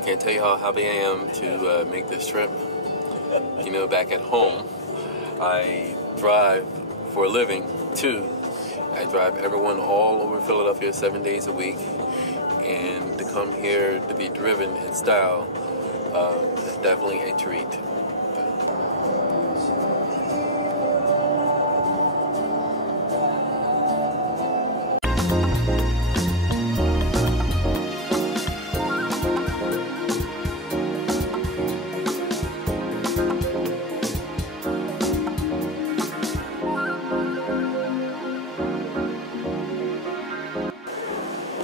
can't tell you how happy I am to make this trip. You know, back at home, I drive for a living too. I drive everyone all over Philadelphia 7 days a week, and to come here to be driven in style is definitely a treat.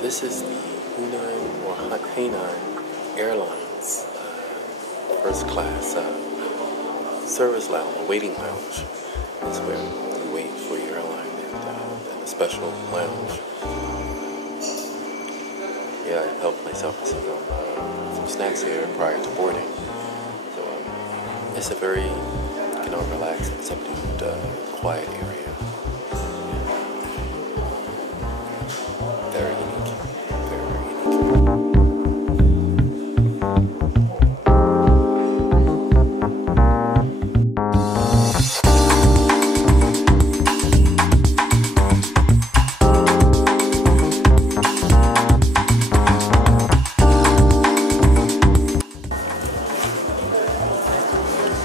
This is the Hainan Airlines first class service lounge, waiting lounge. That's where you wait for your airline and a special lounge. Yeah, I helped myself to some snacks here prior to boarding. So it's a very, relaxed and subdued, quiet area. Very unique.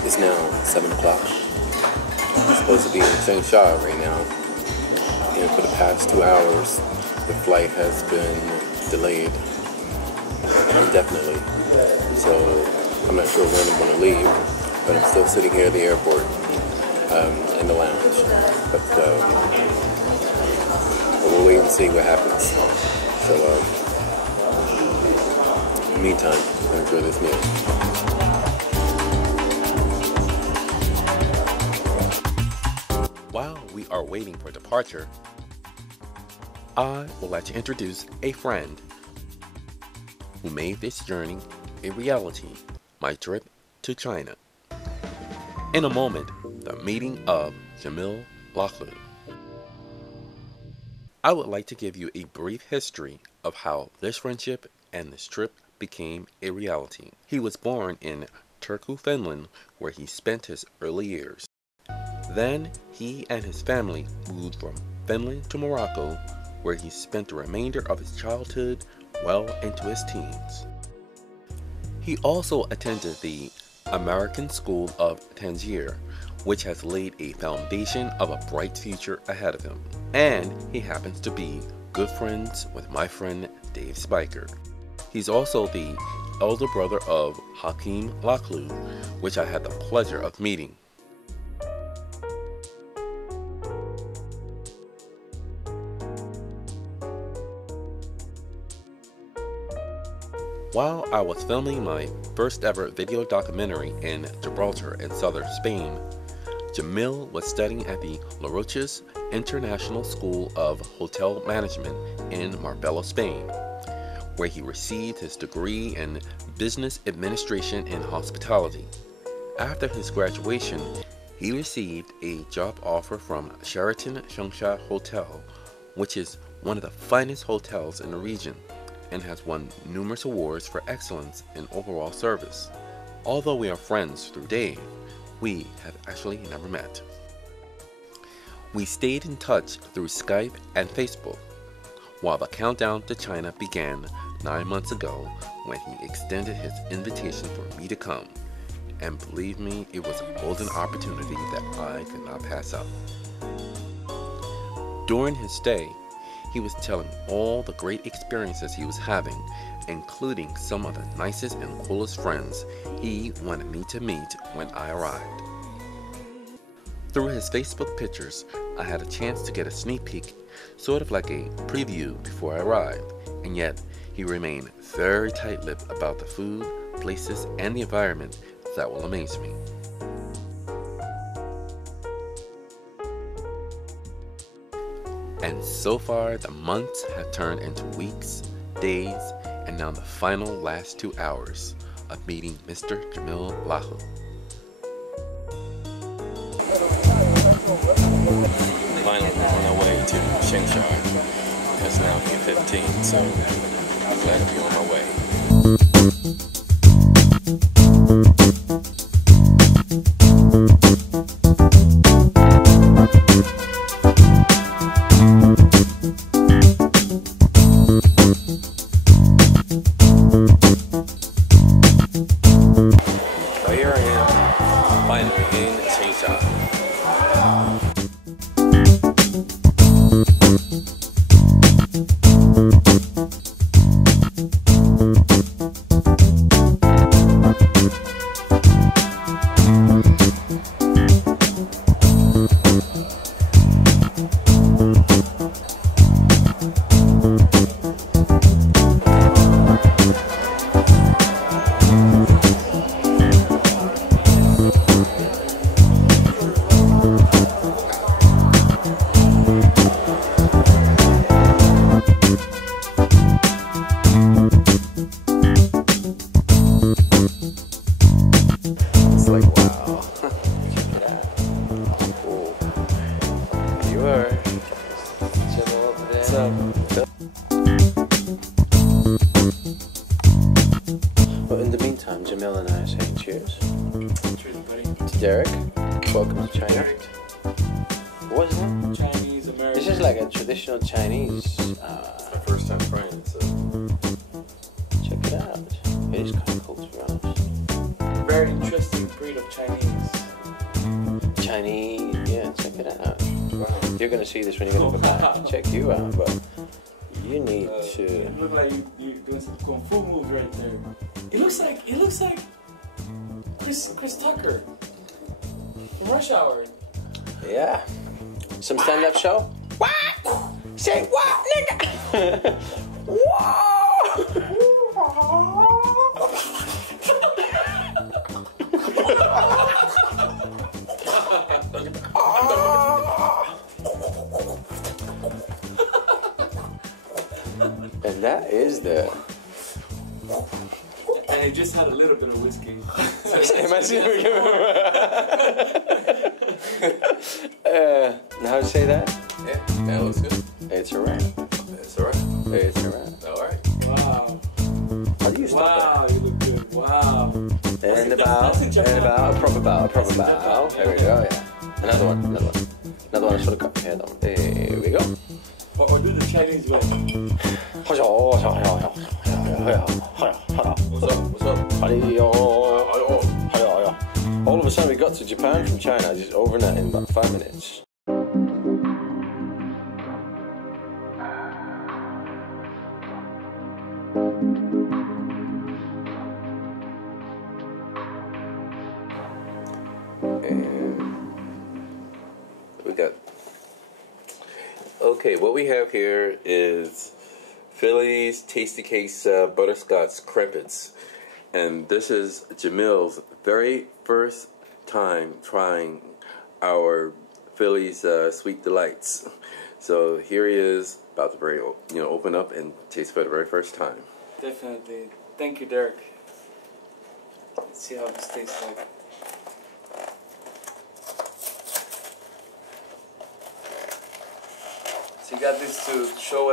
It's now 7 o'clock. I'm supposed to be in Changsha right now. And for the past 2 hours, the flight has been delayed indefinitely. So I'm not sure when I'm going to leave, but I'm still sitting here at the airport in the lounge. But we'll wait and see what happens. So in the meantime, enjoy this meal. While we are waiting for departure, I would like to introduce a friend who made this journey a reality, my trip to China. In a moment, the meeting of Jamil Lu. I would like to give you a brief history of how this friendship and this trip became a reality. He was born in Turku, Finland, where he spent his early years. Then he and his family moved from Finland to Morocco, where he spent the remainder of his childhood well into his teens. He also attended the American School of Tangier, which has laid a foundation of a bright future ahead of him. And he happens to be good friends with my friend Dave Spiker. He's also the elder brother of Hakim Lu, which I had the pleasure of meeting. While I was filming my first ever video documentary in Gibraltar in southern Spain, Jamil was studying at the La Roche's International School of Hotel Management in Marbella, Spain, where he received his degree in Business Administration and Hospitality. After his graduation, he received a job offer from Sheraton Changsha Hotel, which is one of the finest hotels in the region, and has won numerous awards for excellence in overall service. Although we are friends through Dave, we have actually never met. We stayed in touch through Skype and Facebook, while the countdown to China began 9 months ago when he extended his invitation for me to come. And believe me, it was a golden opportunity that I could not pass up. During his stay, he was telling all the great experiences he was having, including some of the nicest and coolest friends he wanted me to meet when I arrived. Through his Facebook pictures, I had a chance to get a sneak peek, sort of like a preview before I arrived, and yet he remained very tight-lipped about the food, places, and the environment that will amaze me. And so far, the months have turned into weeks, days, and now the final last 2 hours of meeting Mr. Jamil Lu. Finally, we're on our way to Changsha. It's now 8:15, so I'm glad to be on my way. Jamil and I are saying cheers. Cheers, buddy. To Derek. Welcome to China. Derek. What is it? Chinese American. This is like a traditional Chinese. It's my first time trying it, so. Check it out. It is kind of cool, to be honest. Very interesting breed of Chinese. Chinese, yeah, check it out. Wow. You're gonna see this when you're gonna go back. Check you out, but you need to. It looks like you're doing some kung fu moves right there. It looks like Chris Tucker from Rush Hour. Yeah. Some stand-up show? What? Say what, nigga? And that is the. And he just had a little bit of whiskey. How to say that? Yeah, that looks good. It's a wrap. It's alright. It's a wrap. Alright. Wow. How do you stop Wow, you look good. Wow. that? And about, a proper bow, a proper bow. There we go, yeah. Another one. Another one for the cup. Here, there we go. Or do the Chinese way. What's up? All of a sudden we got to Japan from China, just overnight in about 5 minutes. We got. Okay, what we have here is Philly's Tasty Case Butterscotch Crumpets. And this is Jamil's very first time trying our Philly's Sweet Delights. So here he is, about to open up and taste for the very first time. Definitely. Thank you, Derek. Let's see how this tastes like. So you got this to show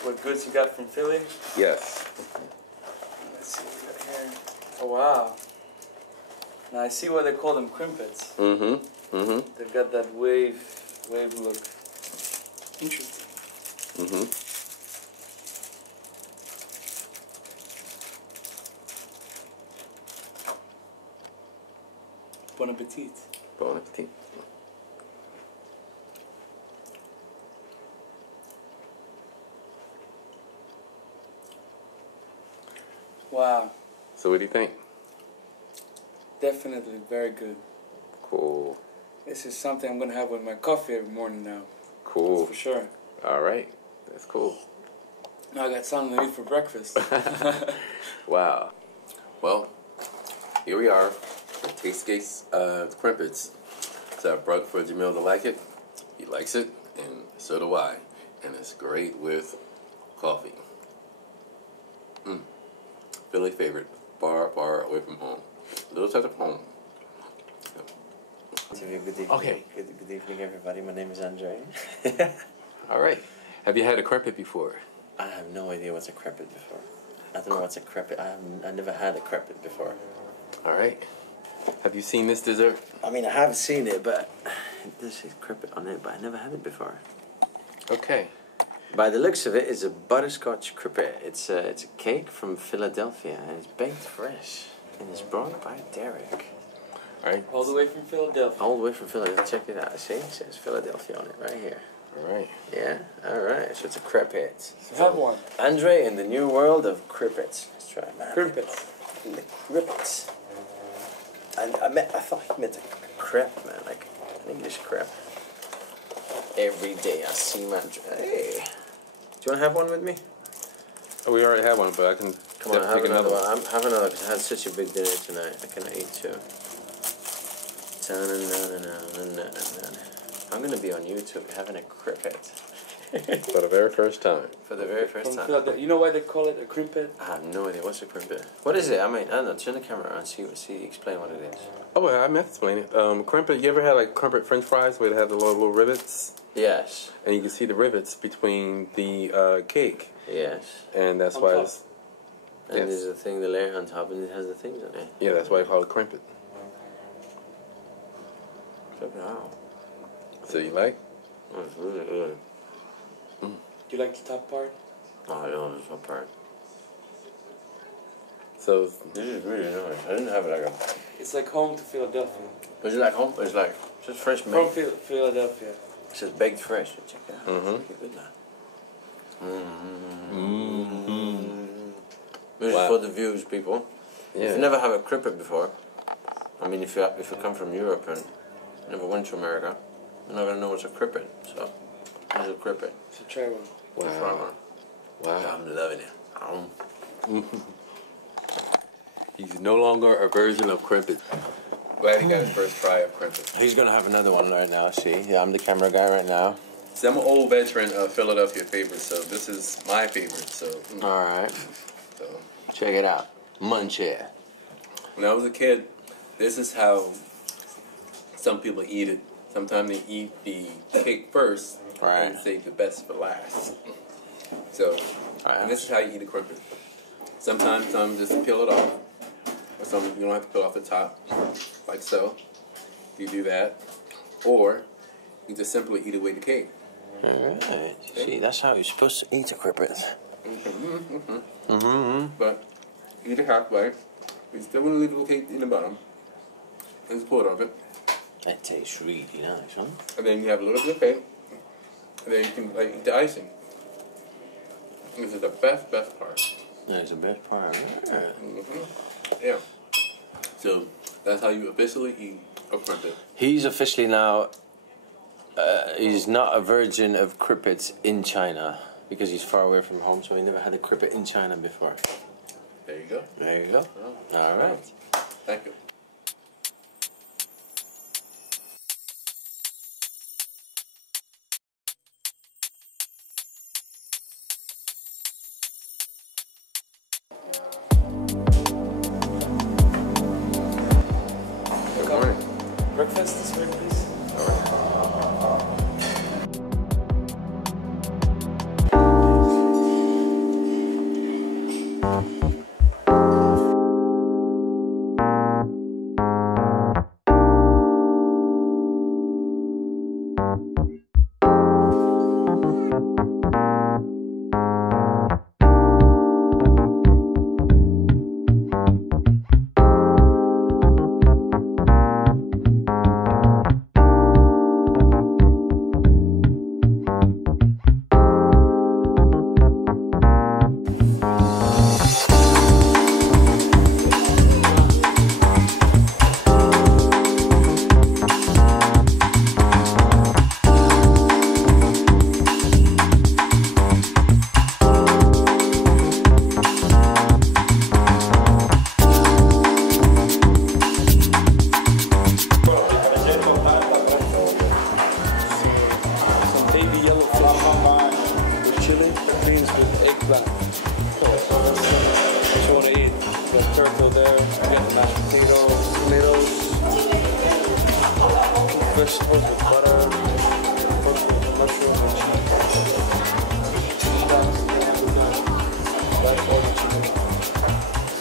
what goods you got from Philly? Yes. Let's see what we got here. Oh wow. Now I see why they call them Crumpets. Mm-hmm. Mm-hmm. They've got that wave look. Interesting. Mm-hmm. Bon appetit. Bon appetit. Wow. So what do you think? Definitely very good. Cool. This is something I'm gonna have with my coffee every morning now. Cool. That's for sure. All right. That's cool. Now I got something to eat for breakfast. Wow. Well, here we are. Taste Case Crumpets. So I brought it for Jamil to like it. He likes it, and so do I. And it's great with coffee. Philly favorite. Far away from home. A little touch of home. Good evening. Okay. Good evening, everybody. My name is Andre. All right. Have you had a crumpet before? I have no idea what's a crumpet before. I don't know what's a crumpet. I never had a crumpet before. All right. Have you seen this dessert? I mean, I have seen it, but this is crumpet on it, but I never had it before. Okay. By the looks of it, it's a butterscotch crumpet. It's a cake from Philadelphia, and it's baked fresh, and it's brought by Derek. All right. All the way from Philadelphia. All the way from Philadelphia. Check it out. See, it says Philadelphia on it right here. All right. Yeah. All right. So it's a crumpet. So have one. Andre in the new world of crumpets. Let's try it, man. Crumpets. The crumpets. I thought he meant a crepe, man, like an English crepe. Every day I see my. Hey. Do you want to have one with me? Oh, we already had one, but I can Come on, have take another one. I'm having another because I had such a big dinner tonight. I cannot eat two. I'm gonna be on YouTube having a crimpet. for the very first time. For the very first From time. Philadelphia. You know why they call it a Crumpet? I have no idea what's a crimpet. What is it? I mean, I don't know. Turn the camera on. Explain what it is. Oh, well, I meant to explain it. Crumpet, you ever had like Crumpet French fries where they have the little rivets? Yes. And you can see the rivets between the cake. Yes. And that's On why top. it's And Yes. there's a thing, the layer on top, and it has the things on it. Yeah, that's why I call it crumpet. Check it out. So you like? Oh, it's really good. Do you like the top part? Oh, I know this one part. So This is really nice. I didn't have it like a... It's like home to Philadelphia. Is it like home? It's like just fresh From made. Philadelphia. It's just baked fresh. Check it out. Mhm. It's good now. This is Wow. for the views, people. If yeah. you never have a Crumpet before, I mean, if you come from Europe and never went to America, you're not gonna know what's a Crumpet. So this is a Crumpet. So try one. Wow. Wow. I'm loving it. He's no longer a version of crumpet. Glad he got his first try of crumpet. He's gonna have another one right now. See, yeah, I'm the camera guy right now. See, I'm an old veteran of Philadelphia favorite, so this is my favorite. So, All right, so check it out. Munch it. when I was a kid, this is how some people eat it. Sometimes they eat the cake first Right. and save the best for last. So, and this is how you eat a crumpet. Sometimes some just peel it off, or some you don't have to peel off the top, like so. You do that, or you just simply eat away the cake. All right. See, that's how you're supposed to eat a Crumpet. But eat it halfway. You still want to leave a little cake in the bottom, and just pull it off it. That tastes really nice, huh? And then you have a little bit of cake, and then you can eat the icing. This is the best part. That's the best part. Yeah. So that's how you officially eat a crumpet. He's officially now. He's not a virgin of Crumpets in China because he's far away from home, so he never had a Crumpet in China before. There you go. There you go. Oh, All right. Thank you. Good morning. Breakfast this way, please. Some baby yellow fish with chili, beans with eggplant. So that's what you want to eat. You got turtle there, you got the mashed potatoes, tomatoes, vegetables with butter, mushrooms, black oil chicken.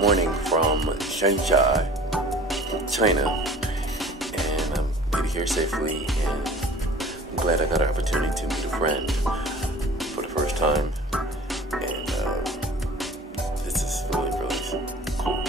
morning from Changsha, China, and I'm made it here safely, and I'm glad I got an opportunity to meet a friend for the first time, and this is really, really cool.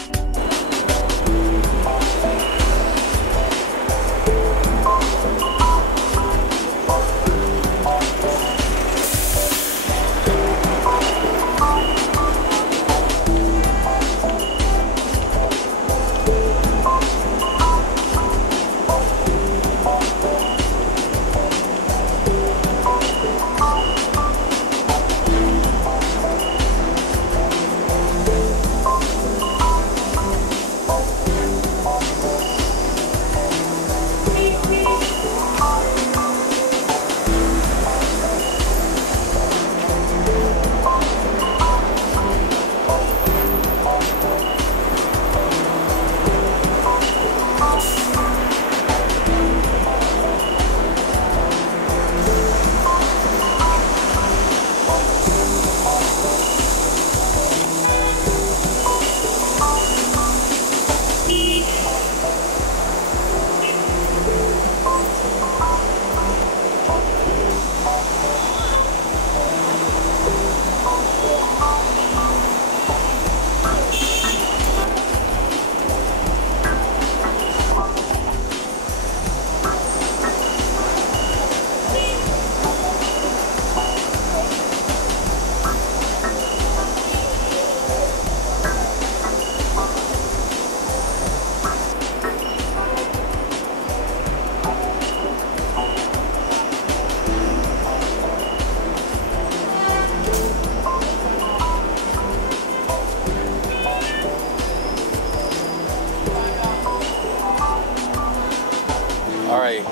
Alright,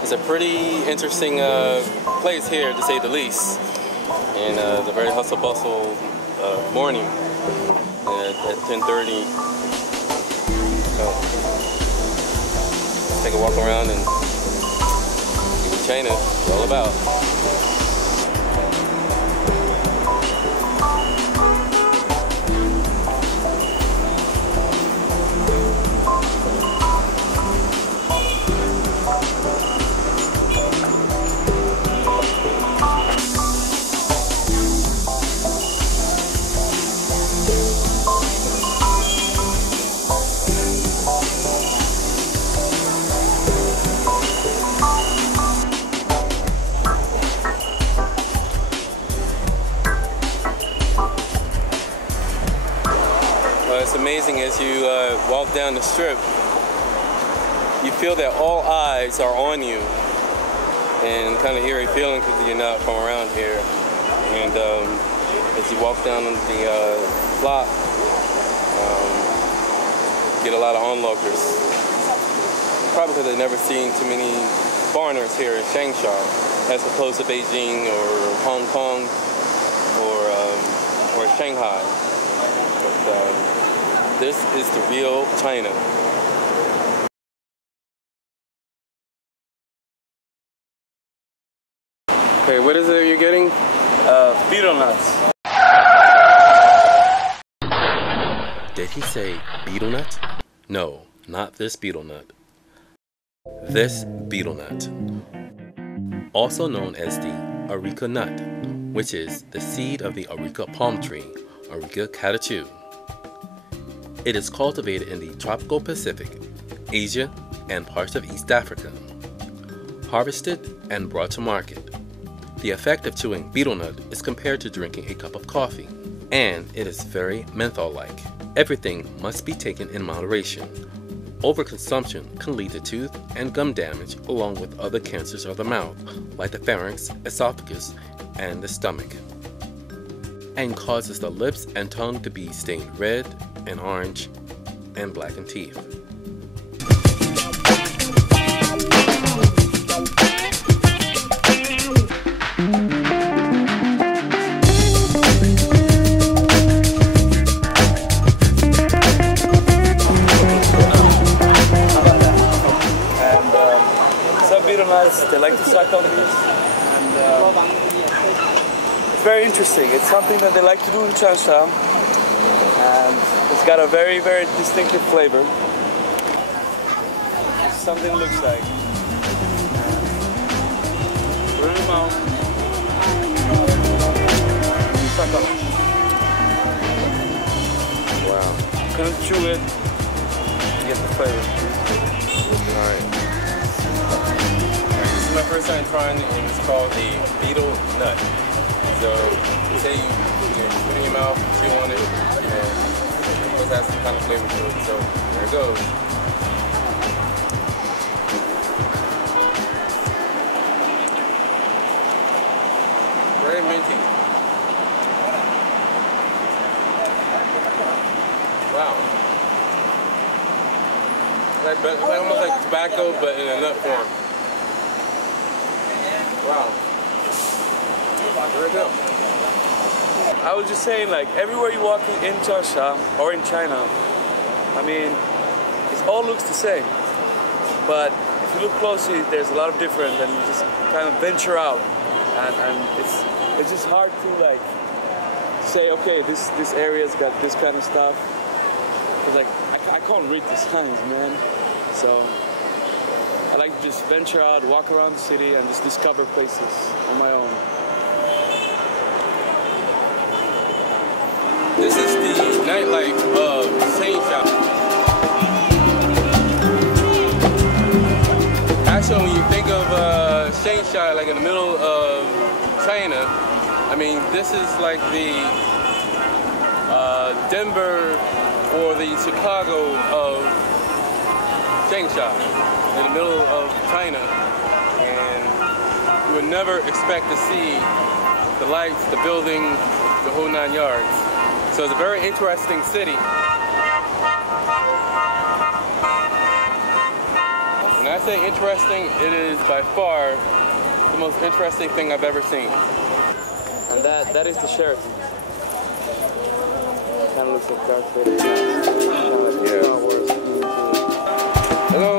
it's a pretty interesting place here, to say the least, and the very hustle bustle morning at 10:30. So, let's take a walk around and see what China is all about. It's amazing as you walk down the strip, you feel that all eyes are on you, and kind of eerie feeling because you're not from around here. And as you walk down the block, get a lot of onlookers. Probably because they've never seen too many foreigners here in Changsha, as opposed to Beijing or Hong Kong or Shanghai. But, this is the real China. Okay, what is it you're getting? Betel nuts. Did he say betel nut? No, not this betel nut. This betel nut, also known as the areca nut, which is the seed of the areca palm tree, Areca catechu. It is cultivated in the tropical Pacific, Asia, and parts of East Africa. Harvested and brought to market. The effect of chewing betel nut is compared to drinking a cup of coffee, and it is very menthol-like. Everything must be taken in moderation. Overconsumption can lead to tooth and gum damage, along with other cancers of the mouth, like the pharynx, esophagus, and the stomach, and causes the lips and tongue to be stained red and orange and blackened teeth. Some betel nuts, they like to suck on these, and it's very interesting. It's something that they like to do in Changsha. And It's got a very, very distinctive flavor. Something looks like. Put it in your mouth. Suck up. Wow. Couldn't chew it. You get the flavor. Alright. This is my first time trying it, and it's called a betel nut. So, say you put it in your mouth, chew on it, and it's supposed to have some kind of flavor to it. So, there it goes. Very minty. Wow. It's like almost like tobacco, but in a nut form. Wow. Very good. I was just saying, like, everywhere you walk in Changsha or in China, I mean, it all looks the same. But if you look closely, there's a lot of difference, and you just kind of venture out, and it's just hard to like say, okay, this area's got this kind of stuff. Cause like I can't read the signs, man. So I like to just venture out, walk around the city, and just discover places on my own. This is the nightlife of Changsha. Actually, when you think of Changsha, like in the middle of China, I mean, this is like the Denver or the Chicago of Changsha, in the middle of China, and you would never expect to see the lights, the building, the whole 9 yards. So it's a very interesting city. When I say interesting, it is by far the most interesting thing I've ever seen. And that is the Sheraton. Kind of looks like Darth Vader. Yeah. Hello. Hello.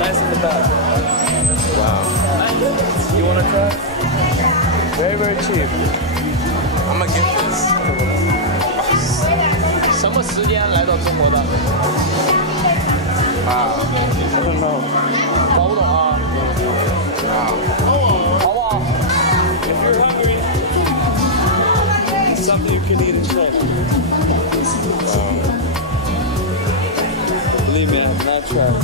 nice in the back. Wow. You wanna try? Very, very cheap. I'm gonna get this. 什么时间来到中国的？ Wow. I don't know. 搞不懂啊， Wow. 好不好？ If you're hungry, it's something you can eat in China. But believe me, I have not tried.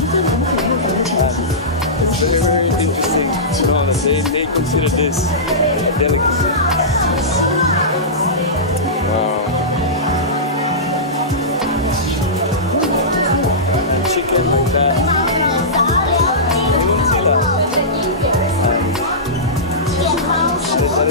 And it's very, very interesting to know that they consider this a delicacy. Wow. And chicken like that. You won't see that. That is good.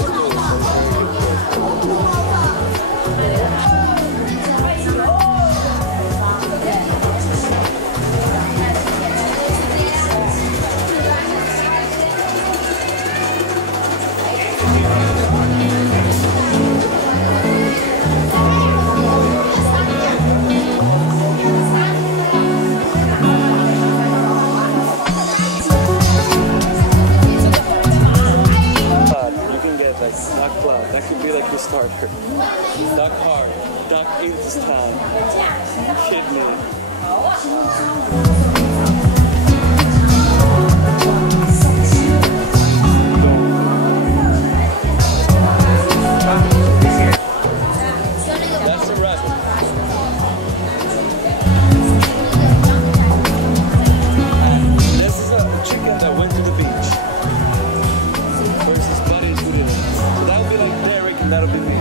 You can get like duck blood. That could be like your starter. Duck heart, duck intestine, kidney. That's a rabbit. And this is a chicken that went to the beach. Where's his buddy who did it? So that would be like Derek and that'll be me.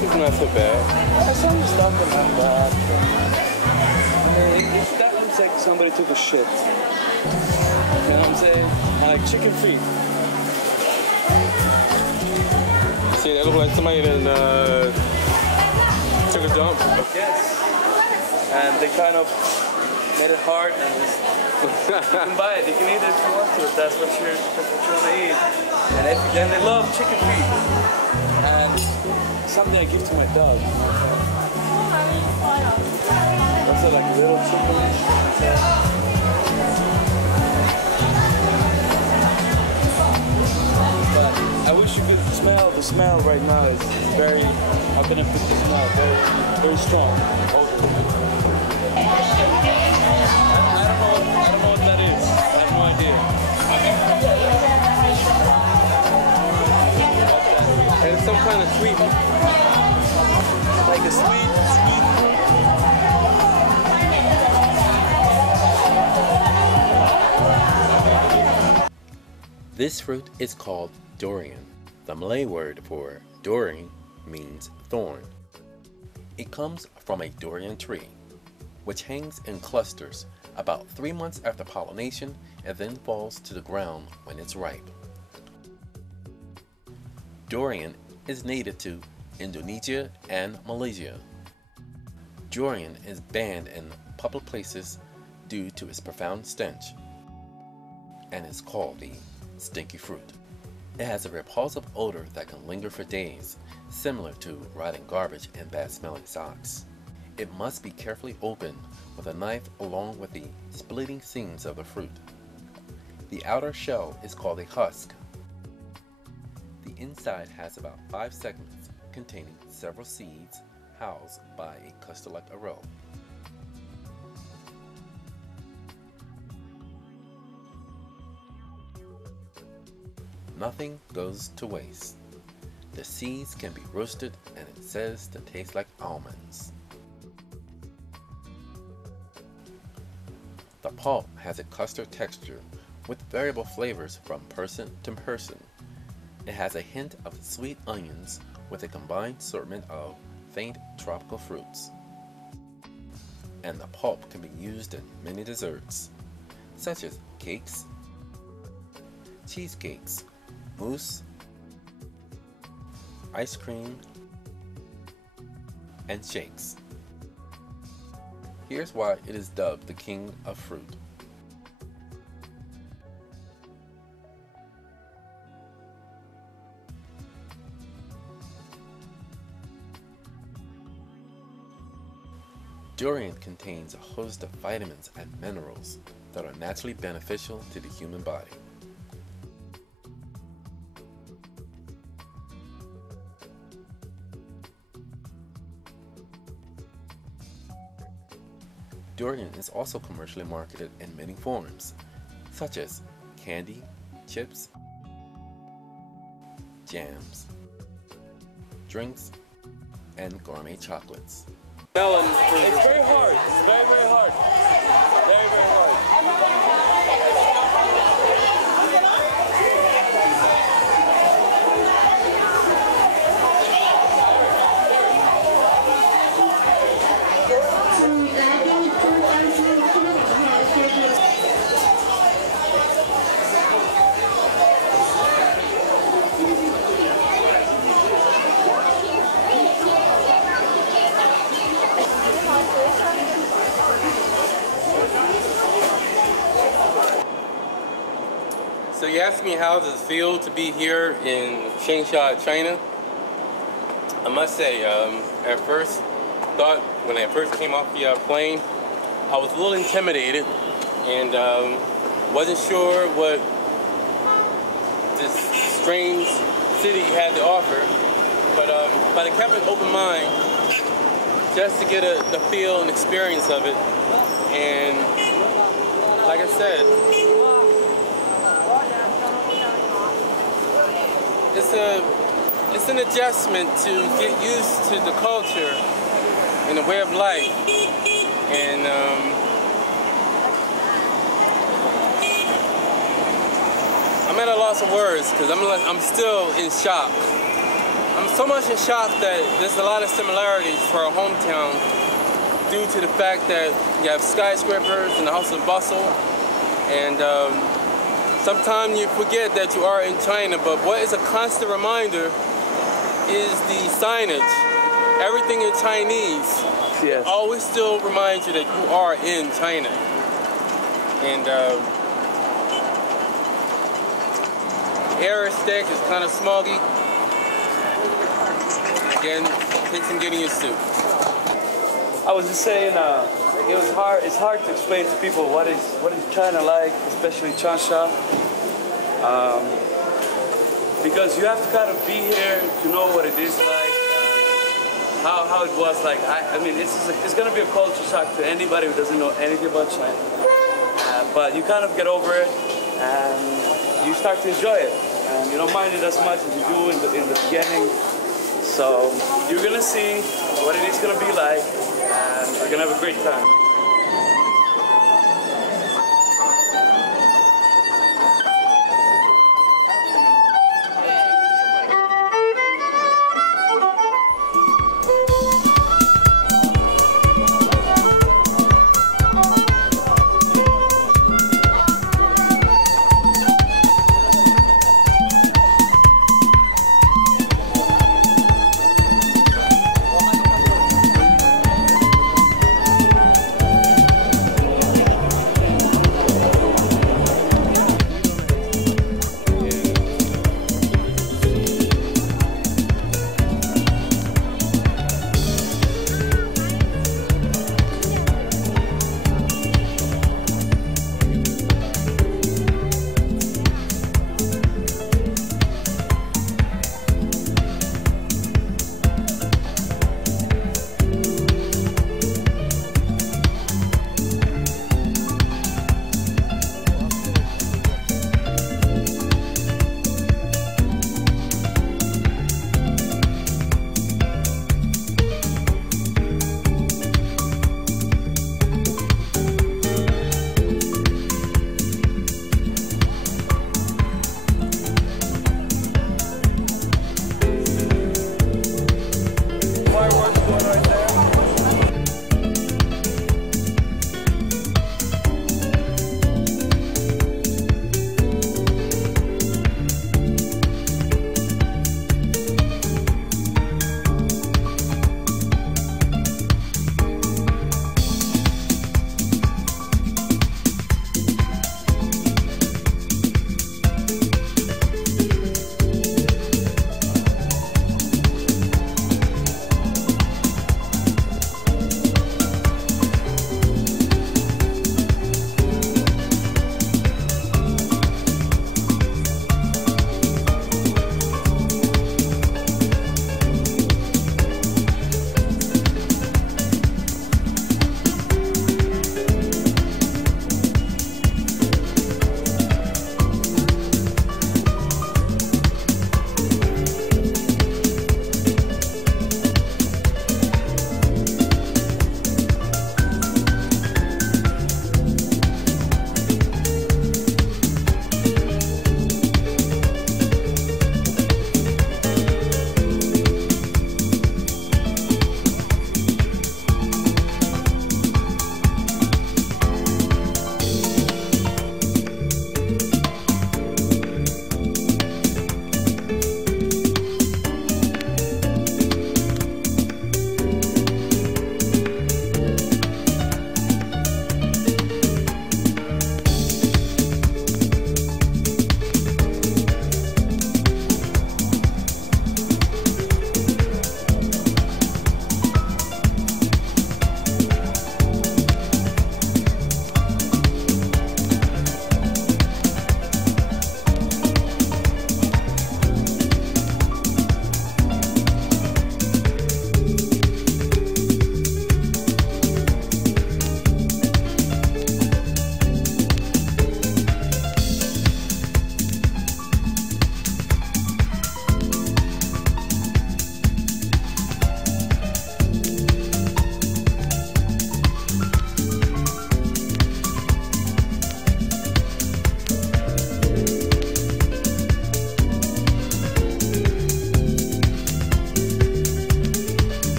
It's not so bad. Some stuff and not bad. I mean, that looks like somebody took a shit. You know what I'm saying? I like chicken feet. See, that look like somebody that took a dump. Yes. And they kind of made it hard and just, you can buy it. You can eat it if you want to. If that's what you want to eat. And they love chicken feet. And something I give to my dog. Also like little chicken. I wish you could smell. The smell right now is very. How can I put the smell? Very, very strong. I don't know what that is. I have no idea. And it's some kind of sweet. Like a sweet. This fruit is called durian. The Malay word for durian means thorn. It comes from a durian tree, which hangs in clusters about 3 months after pollination and then falls to the ground when it's ripe. Durian is native to Indonesia and Malaysia. Durian is banned in public places due to its profound stench and is called the stinky fruit. It has a repulsive odor that can linger for days, similar to rotting garbage and bad-smelling socks. It must be carefully opened with a knife along with the splitting seams of the fruit. The outer shell is called a husk. The inside has about 5 segments containing several seeds housed by a cluster-like row. Nothing goes to waste. The seeds can be roasted and it says to taste like almonds. The pulp has a custard texture with variable flavors from person to person. It has a hint of sweet onions with a combined assortment of faint tropical fruits. And the pulp can be used in many desserts, such as cakes, cheesecakes, mousse, ice cream, and shakes. Here's why it is dubbed the king of fruit. Durian contains a host of vitamins and minerals that are naturally beneficial to the human body. Durian is also commercially marketed in many forms, such as candy, chips, jams, drinks, and gourmet chocolates. It's very hard. It's very, very hard. Very, very hard. So you asked me how does it feel to be here in Changsha, China. I must say, at first thought, when I first came off the plane, I was a little intimidated and wasn't sure what this strange city had to offer. But I kept an open mind just to get the feel and experience of it. And like I said, it's an adjustment to get used to the culture and the way of life. And I'm at a loss of words because I'm still in shock. I'm so much in shock that there's a lot of similarities to our hometown due to the fact that you have skyscrapers and the hustle and bustle. And sometimes you forget that you are in China, but what is a constant reminder is the signage. Everything in Chinese always still reminds you that you are in China. And air is thick, it's kind of smoggy. Again, takes some getting used to. I was just saying, it was hard. It's hard to explain to people what is China like, especially Changsha, because you have to kind of be here to know what it is like, how it was like. I mean, it's gonna be a culture shock to anybody who doesn't know anything about China, but you kind of get over it and you start to enjoy it, and you don't mind it as much as you do in the beginning. So you're gonna see what it is gonna be like, and we're gonna have a great time.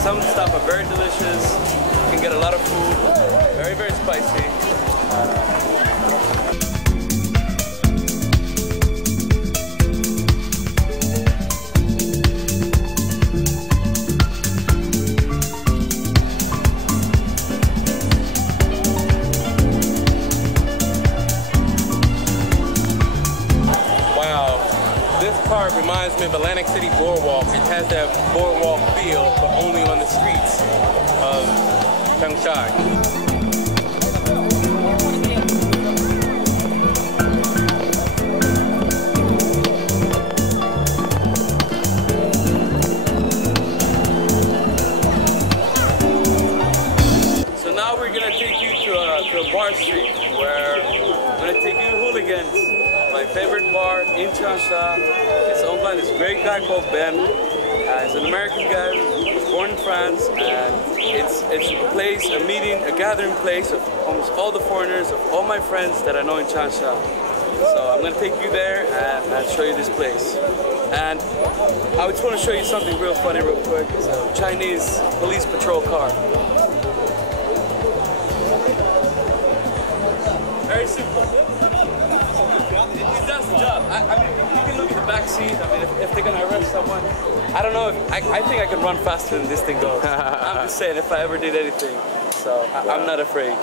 some of the stuff are very delicious. You can get a lot of food, very, very spicy. Park reminds me of Atlantic City Boardwalk. It has that boardwalk feel, but only on the streets of Changsha. So now we're gonna take you to a bar street where I'm gonna take you to Hooligans, my favorite bar in Changsha. It's owned by this great guy called Ben. He's an American guy. He was born in France, and it's a place, a meeting, a gathering place of almost all the foreigners, of all my friends that I know in Changsha. So I'm gonna take you there and show you this place. And I just want to show you something real funny, real quick. It's a Chinese police patrol car. Very simple. It does the job. I mean, you can look at the back seat. I mean, if they're gonna arrest someone, I don't know. I think I can run faster than this thing goes. I'm just saying, if I ever did anything, so I'm not afraid.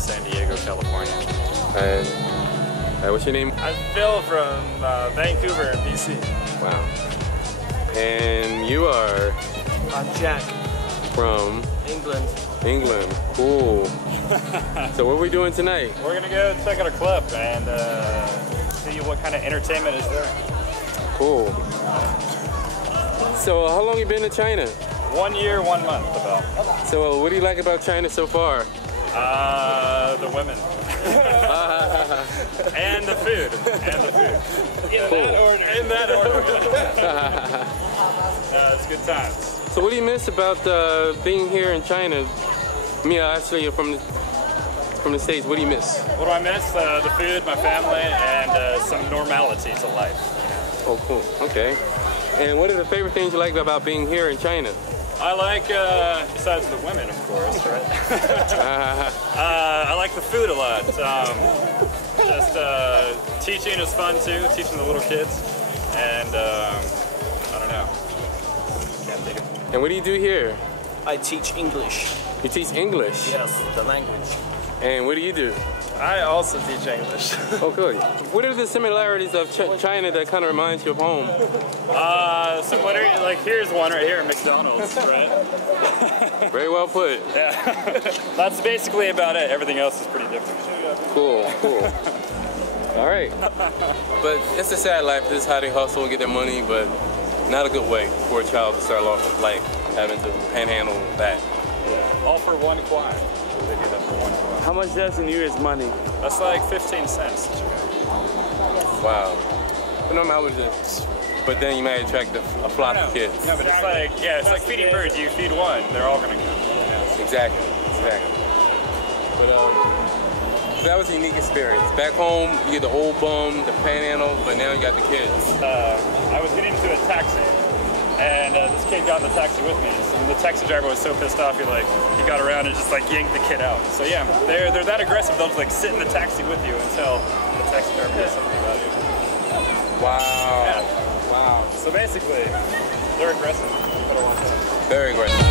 San Diego, California. And what's your name? I'm Phil from Vancouver, BC. Wow. And you are? I'm Jack. From? England. England. Cool. So what are we doing tonight? We're gonna go check out a club and see what kind of entertainment is there. Cool. So how long you been in China? 1 year, 1 month about. So what do you like about China so far? The women. And the food. And the food. In that order. It's good times. So what do you miss about being here in China? Actually, you're from the States. What do you miss? What do I miss? The food, my family, and some normality to life. Oh, cool. Okay. And what are the favorite things you like about being here in China? I like, besides the women, of course, right? I like the food a lot. Teaching is fun too, teaching the little kids. And, I don't know. Can't think of it. And what do you do here? I teach English. You teach English? Yes, the language. And what do you do? I also teach English. Oh, good. What are the similarities of China that kind of reminds you of home? Similarity, like here's one right here, McDonald's, right? Very well put. Yeah. That's basically about it. Everything else is pretty different. Cool, cool. All right. But it's a sad life. This is how they hustle and get their money, but not a good way for a child to start off with life, having to panhandle that. All for 1 kwai. They do that for 1 kwai. How much that's in US money? That's like 15 cents. Wow. But no matter what, but then you might attract a flock of kids. No, but it's like, yeah, it's like feeding birds. You feed one, they're all gonna come. Yeah. Exactly, exactly. But that was a unique experience. Back home, you get the old bum, the panhandle, but now you got the kids. I was getting into a taxi, and this kid got in the taxi with me. And the taxi driver was so pissed off, he got around and just like yanked the kid out. So yeah, they're that aggressive. They'll just like sit in the taxi with you until the taxi driver does something about you. Wow. Yeah. Wow. So basically, they're aggressive. Very aggressive.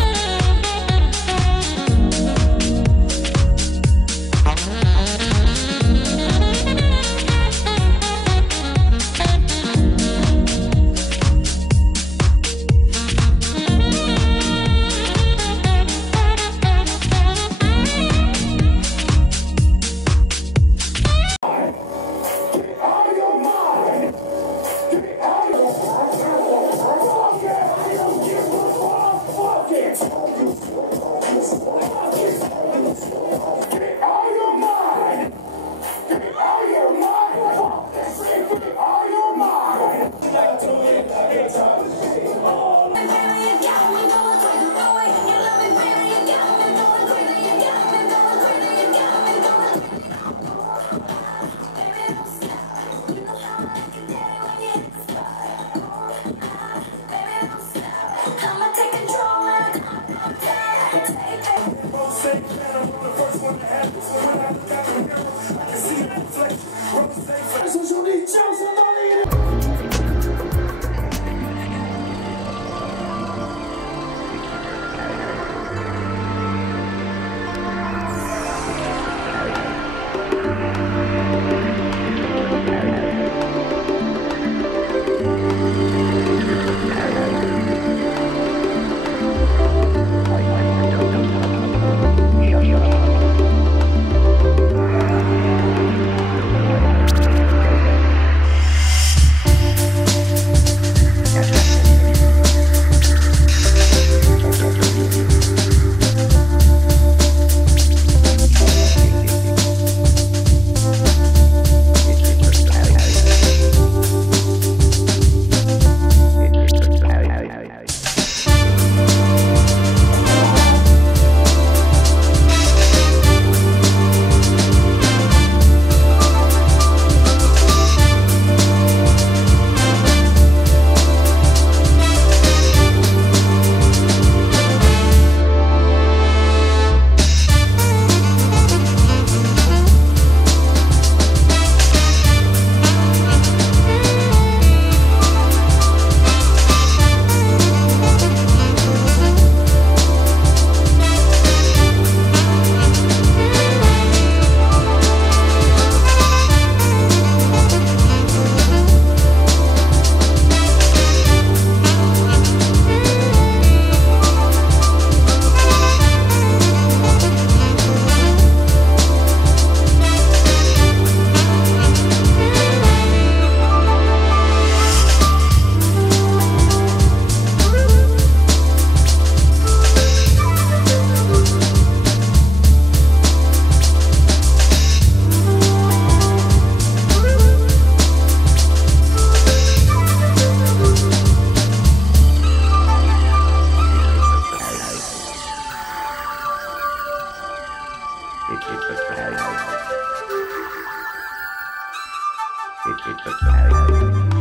It's